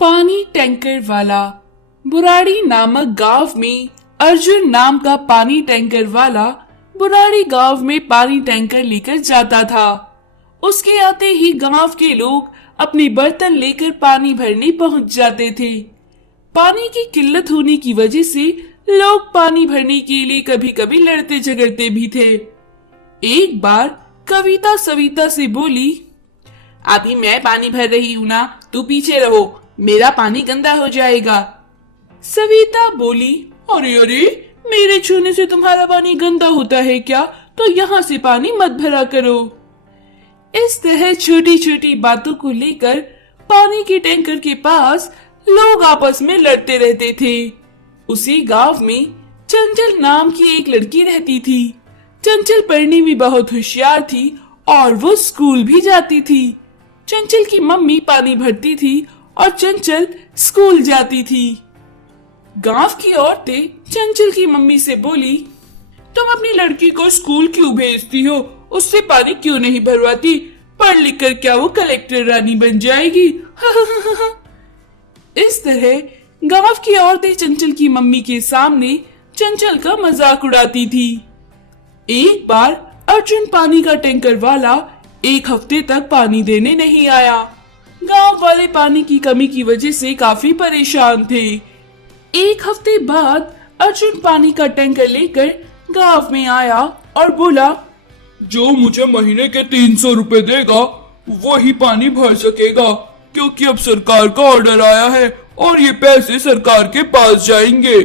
पानी टैंकर वाला। बुराड़ी नामक गांव में अर्जुन नाम का पानी टैंकर वाला बुराड़ी गांव में पानी टैंकर लेकर जाता था। उसके आते ही गांव के लोग अपने बर्तन लेकर पानी भरने पहुंच जाते थे। पानी की किल्लत होने की वजह से लोग पानी भरने के लिए कभी कभी लड़ते झगड़ते भी थे। एक बार कविता सविता से बोली, अभी मैं पानी भर रही हूँ ना, तू पीछे रहो, मेरा पानी गंदा हो जाएगा। सविता बोली, अरे अरे, मेरे छूने से तुम्हारा पानी गंदा होता है क्या? तो यहाँ से पानी मत भरा करो। इस तरह छोटी छोटी बातों को लेकर पानी के टैंकर के पास लोग आपस में लड़ते रहते थे। उसी गांव में चंचल नाम की एक लड़की रहती थी। चंचल पढ़ने में बहुत होशियार थी और वो स्कूल भी जाती थी। चंचल की मम्मी पानी भरती थी और चंचल स्कूल जाती थी। गांव की औरतें चंचल की मम्मी से बोली, तुम अपनी लड़की को स्कूल क्यों भेजती हो? उससे पानी क्यों नहीं भरवाती? पढ़ लिख कर क्या वो कलेक्टर रानी बन जाएगी? इस तरह गांव की औरतें चंचल की मम्मी के सामने चंचल का मजाक उड़ाती थी। एक बार अर्जुन पानी का टैंकर वाला एक हफ्ते तक पानी देने नहीं आया। गांव वाले पानी की कमी की वजह से काफी परेशान थे। एक हफ्ते बाद अर्जुन पानी का टैंकर लेकर गांव में आया और बोला, जो मुझे महीने के 300 रुपए देगा वही पानी भर सकेगा, क्योंकि अब सरकार का ऑर्डर आया है और ये पैसे सरकार के पास जाएंगे।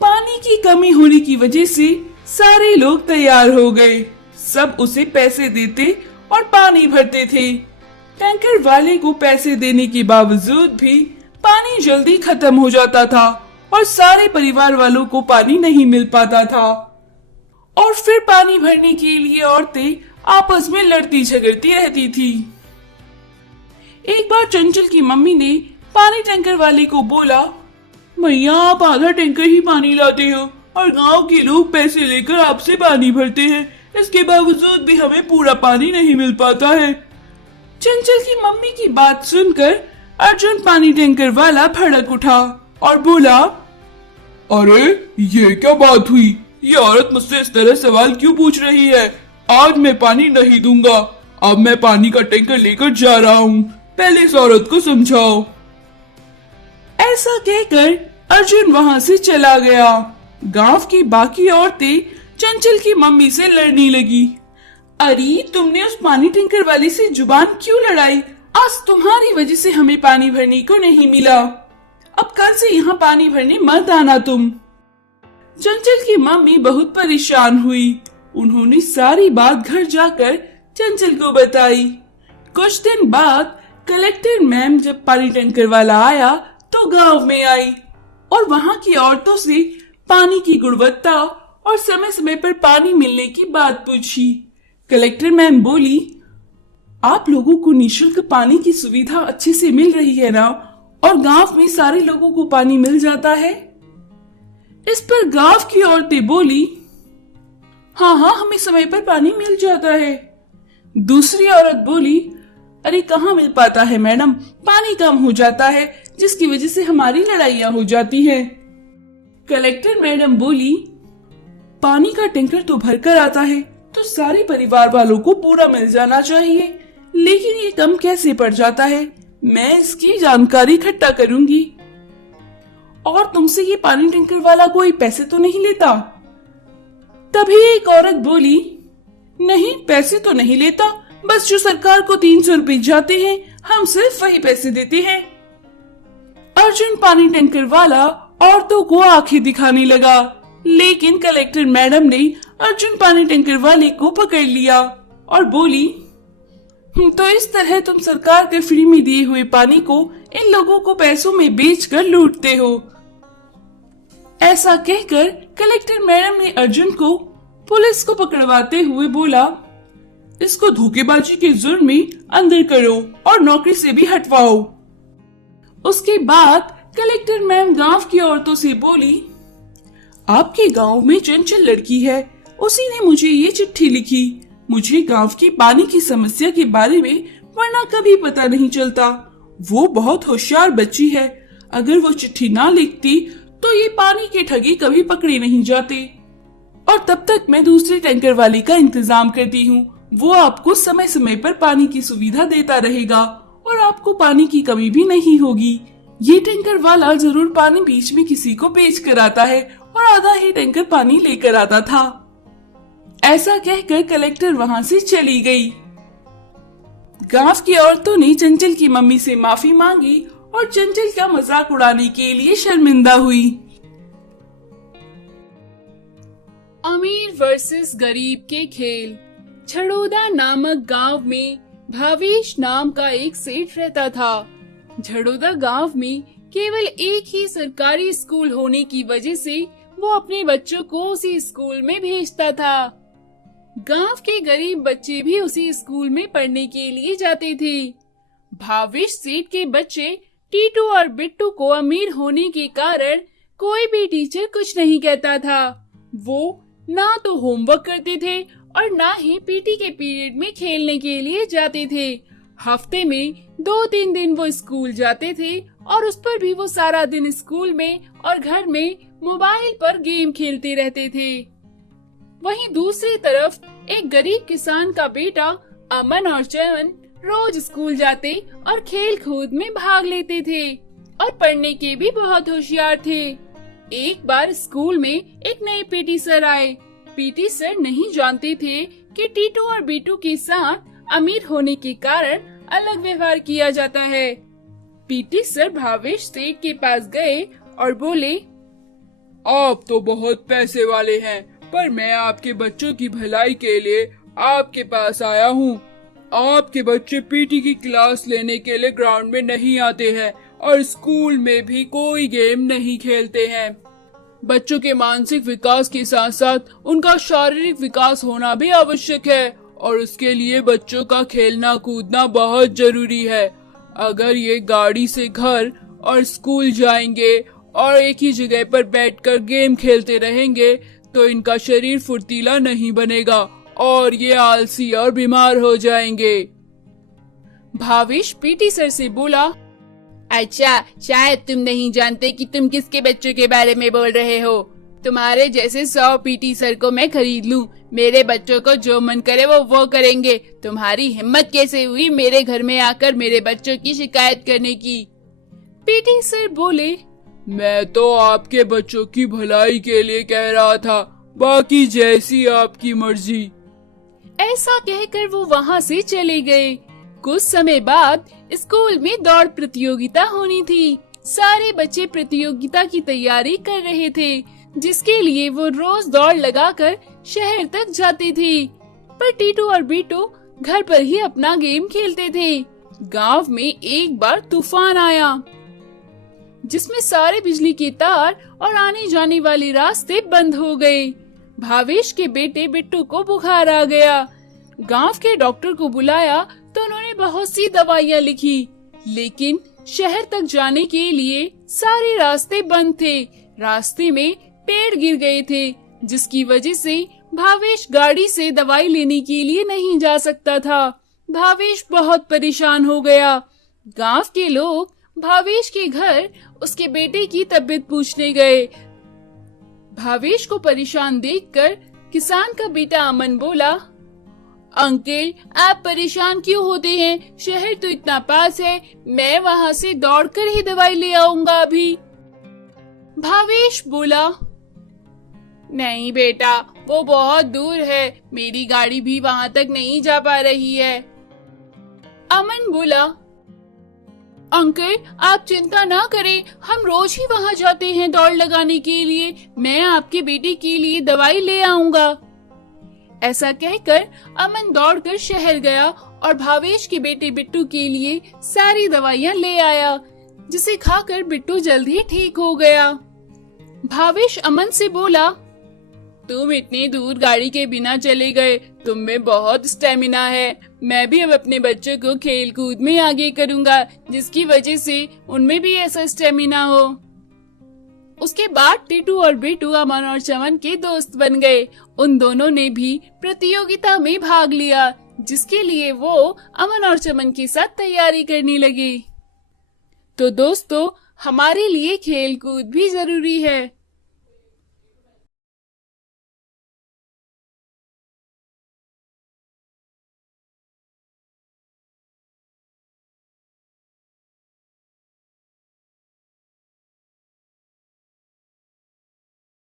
पानी की कमी होने की वजह से सारे लोग तैयार हो गए। सब उसे पैसे देते और पानी भरते थे। टैंकर वाले को पैसे देने के बावजूद भी पानी जल्दी खत्म हो जाता था और सारे परिवार वालों को पानी नहीं मिल पाता था। और फिर पानी भरने के लिए औरतें आपस में लड़ती झगड़ती रहती थी। एक बार चंचल की मम्मी ने पानी टैंकर वाले को बोला, मैया, आप आधा टैंकर ही पानी लाते हो और गांव के लोग पैसे लेकर आपसे पानी भरते हैं, इसके बावजूद भी हमें पूरा पानी नहीं मिल पाता है। चंचल की मम्मी की बात सुनकर अर्जुन पानी टैंकर वाला भड़क उठा और बोला, अरे ये क्या बात हुई? ये औरत मुझसे इस तरह सवाल क्यों पूछ रही है? आज मैं पानी नहीं दूंगा। अब मैं पानी का टैंकर लेकर जा रहा हूँ, पहले इस औरत को समझाओ। ऐसा कहकर अर्जुन वहाँ से चला गया। गांव की बाकी औरतें चंचल की मम्मी से लड़ने लगी। अरे, तुमने उस पानी टैंकर वाले से जुबान क्यों लड़ाई? आज तुम्हारी वजह से हमें पानी भरने को नहीं मिला। अब कल से यहाँ पानी भरने मत आना तुम। चंचल की मम्मी बहुत परेशान हुई। उन्होंने सारी बात घर जाकर चंचल को बताई। कुछ दिन बाद कलेक्टर मैम जब पानी टैंकर वाला आया तो गांव में आई और वहाँ की औरतों से पानी की गुणवत्ता और समय समय पर पानी मिलने की बात पूछी। कलेक्टर मैम बोली, आप लोगों को निशुल्क पानी की सुविधा अच्छे से मिल रही है ना, और गांव में सारे लोगों को पानी मिल जाता है? इस पर गांव की औरतें बोली, हाँ हाँ, हमें समय पर पानी मिल जाता है। दूसरी औरत बोली, अरे कहाँ मिल पाता है मैडम, पानी कम हो जाता है जिसकी वजह से हमारी लड़ाइयाँ हो जाती हैं। कलेक्टर मैडम बोली, पानी का टैंकर तो भरकर आता है तो सारे परिवार वालों को पूरा मिल जाना चाहिए, लेकिन ये कम कैसे पड़ जाता है? मैं इसकी जानकारी इकट्ठा करूंगी। और तुमसे ये पानी टैंकर वाला कोई पैसे तो नहीं लेता? तभी एक औरत बोली, नहीं, पैसे तो नहीं लेता, बस जो सरकार को 300 रुपए जाते हैं हम सिर्फ वही पैसे देते हैं। अर्जुन पानी टैंकर वाला औरतों को आंखें दिखाने लगा, लेकिन कलेक्टर मैडम ने अर्जुन पानी टैंकर वाले को पकड़ लिया और बोली, तो इस तरह तुम सरकार के फ्री में दिए हुए पानी को इन लोगों को पैसों में बेचकर लूटते हो। ऐसा कहकर कलेक्टर मैडम ने अर्जुन को पुलिस को पकड़वाते हुए बोला, इसको धोखेबाजी के जुर्म में अंदर करो और नौकरी से भी हटवाओ। उसके बाद कलेक्टर मैम गांव की औरतों से बोली, आपके गांव में चंचल लड़की है, उसी ने मुझे ये चिट्ठी लिखी। मुझे गांव की पानी की समस्या के बारे में वरना कभी पता नहीं चलता। वो बहुत होशियार बच्ची है। अगर वो चिट्ठी ना लिखती तो ये पानी के ठगी कभी पकड़े नहीं जाते। और तब तक मैं दूसरे टैंकर वाले का इंतजाम करती हूँ। वो आपको समय समय पर पानी की सुविधा देता रहेगा और आपको पानी की कमी भी नहीं होगी। ये टैंकर वाला जरूर पानी बीच में किसी को बेच कर आता है और आधा ही टैंकर पानी लेकर आता था। ऐसा कहकर कलेक्टर वहाँ से चली गई। गांव की औरतों ने चंचल की मम्मी से माफी मांगी और चंचल का मजाक उड़ाने के लिए शर्मिंदा हुई। अमीर वर्सेस गरीब के खेल। झड़ोदा नामक गांव में भावेश नाम का एक सेठ रहता था। झड़ोदा गांव में केवल एक ही सरकारी स्कूल होने की वजह से वो अपने बच्चों को उसी स्कूल में भेजता था। गांव के गरीब बच्चे भी उसी स्कूल में पढ़ने के लिए जाते थे। भावेश सेठ के बच्चे टीटू और बिट्टू को अमीर होने के कारण कोई भी टीचर कुछ नहीं कहता था। वो ना तो होमवर्क करते थे और ना ही पीटी के पीरियड में खेलने के लिए जाते थे। हफ्ते में 2-3 दिन वो स्कूल जाते थे और उस पर भी वो सारा दिन स्कूल में और घर में मोबाइल पर गेम खेलते रहते थे। वहीं दूसरी तरफ एक गरीब किसान का बेटा अमन और चयन रोज स्कूल जाते और खेल कूद में भाग लेते थे और पढ़ने के भी बहुत होशियार थे। एक बार स्कूल में एक नए पीटी सर आए। पीटी सर नहीं जानते थे कि टीटू और बीटू के साथ अमीर होने के कारण अलग व्यवहार किया जाता है। पीटी सर भावेश सेठ के पास गए और बोले, आप तो बहुत पैसे वाले हैं, पर मैं आपके बच्चों की भलाई के लिए आपके पास आया हूँ। आपके बच्चे पीटी की क्लास लेने के लिए ग्राउंड में नहीं आते हैं और स्कूल में भी कोई गेम नहीं खेलते हैं। बच्चों के मानसिक विकास के साथ साथ उनका शारीरिक विकास होना भी आवश्यक है और उसके लिए बच्चों का खेलना कूदना बहुत जरूरी है। अगर ये गाड़ी से घर और स्कूल जाएंगे और एक ही जगह पर बैठकर गेम खेलते रहेंगे तो इनका शरीर फुर्तीला नहीं बनेगा और ये आलसी और बीमार हो जाएंगे। भावेश पीटी सर से बोला, अच्छा, शायद तुम नहीं जानते कि तुम किसके बच्चों के बारे में बोल रहे हो। तुम्हारे जैसे 100 पीटी सर को मैं खरीद लूं। मेरे बच्चों को जो मन करे वो करेंगे। तुम्हारी हिम्मत कैसे हुई मेरे घर में आकर मेरे बच्चों की शिकायत करने की? पीटी सर बोले, मैं तो आपके बच्चों की भलाई के लिए कह रहा था, बाकी जैसी आपकी मर्जी। ऐसा कहकर वो वहाँ से चले गए। कुछ समय बाद स्कूल में दौड़ प्रतियोगिता होनी थी। सारे बच्चे प्रतियोगिता की तैयारी कर रहे थे, जिसके लिए वो रोज दौड़ लगाकर शहर तक जाते थे। पर टीटू और बीटू घर पर ही अपना गेम खेलते थे। गांव में एक बार तूफान आया, जिसमें सारे बिजली के तार और आने जाने वाले रास्ते बंद हो गए। भावेश के बेटे बिट्टू को बुखार आ गया। गांव के डॉक्टर को बुलाया तो उन्होंने बहुत सी दवाइयाँ लिखी, लेकिन शहर तक जाने के लिए सारे रास्ते बंद थे। रास्ते में पेड़ गिर गए थे, जिसकी वजह से भावेश गाड़ी से दवाई लेने के लिए नहीं जा सकता था। भावेश बहुत परेशान हो गया। गांव के लोग भावेश के घर उसके बेटे की तबीयत पूछने गए। भावेश को परेशान देखकर किसान का बेटा अमन बोला, अंकल, आप परेशान क्यों होते हैं? शहर तो इतना पास है, मैं वहाँ से दौड़कर ही दवाई ले आऊंगा अभी। भावेश बोला, नहीं बेटा, वो बहुत दूर है, मेरी गाड़ी भी वहाँ तक नहीं जा पा रही है। अमन बोला, अंकल, आप चिंता ना करें, हम रोज ही वहाँ जाते हैं दौड़ लगाने के लिए। मैं आपके बेटे के लिए दवाई ले आऊंगा। ऐसा कहकर अमन दौड़कर शहर गया और भावेश के बेटे बिट्टू के लिए सारी दवाइयाँ ले आया, जिसे खाकर बिट्टू जल्द ही ठीक हो गया। भावेश अमन से बोला, तुम इतनी दूर गाड़ी के बिना चले गए, तुम में बहुत स्टेमिना है। मैं भी अब अपने बच्चों को खेल कूद में आगे करूंगा, जिसकी वजह से उनमें भी ऐसा स्टेमिना हो। उसके बाद टीटू और बीटू अमन और चमन के दोस्त बन गए। उन दोनों ने भी प्रतियोगिता में भाग लिया, जिसके लिए वो अमन और चमन के साथ तैयारी करने लगे। तो दोस्तों, हमारे लिए खेल कूद भी जरूरी है।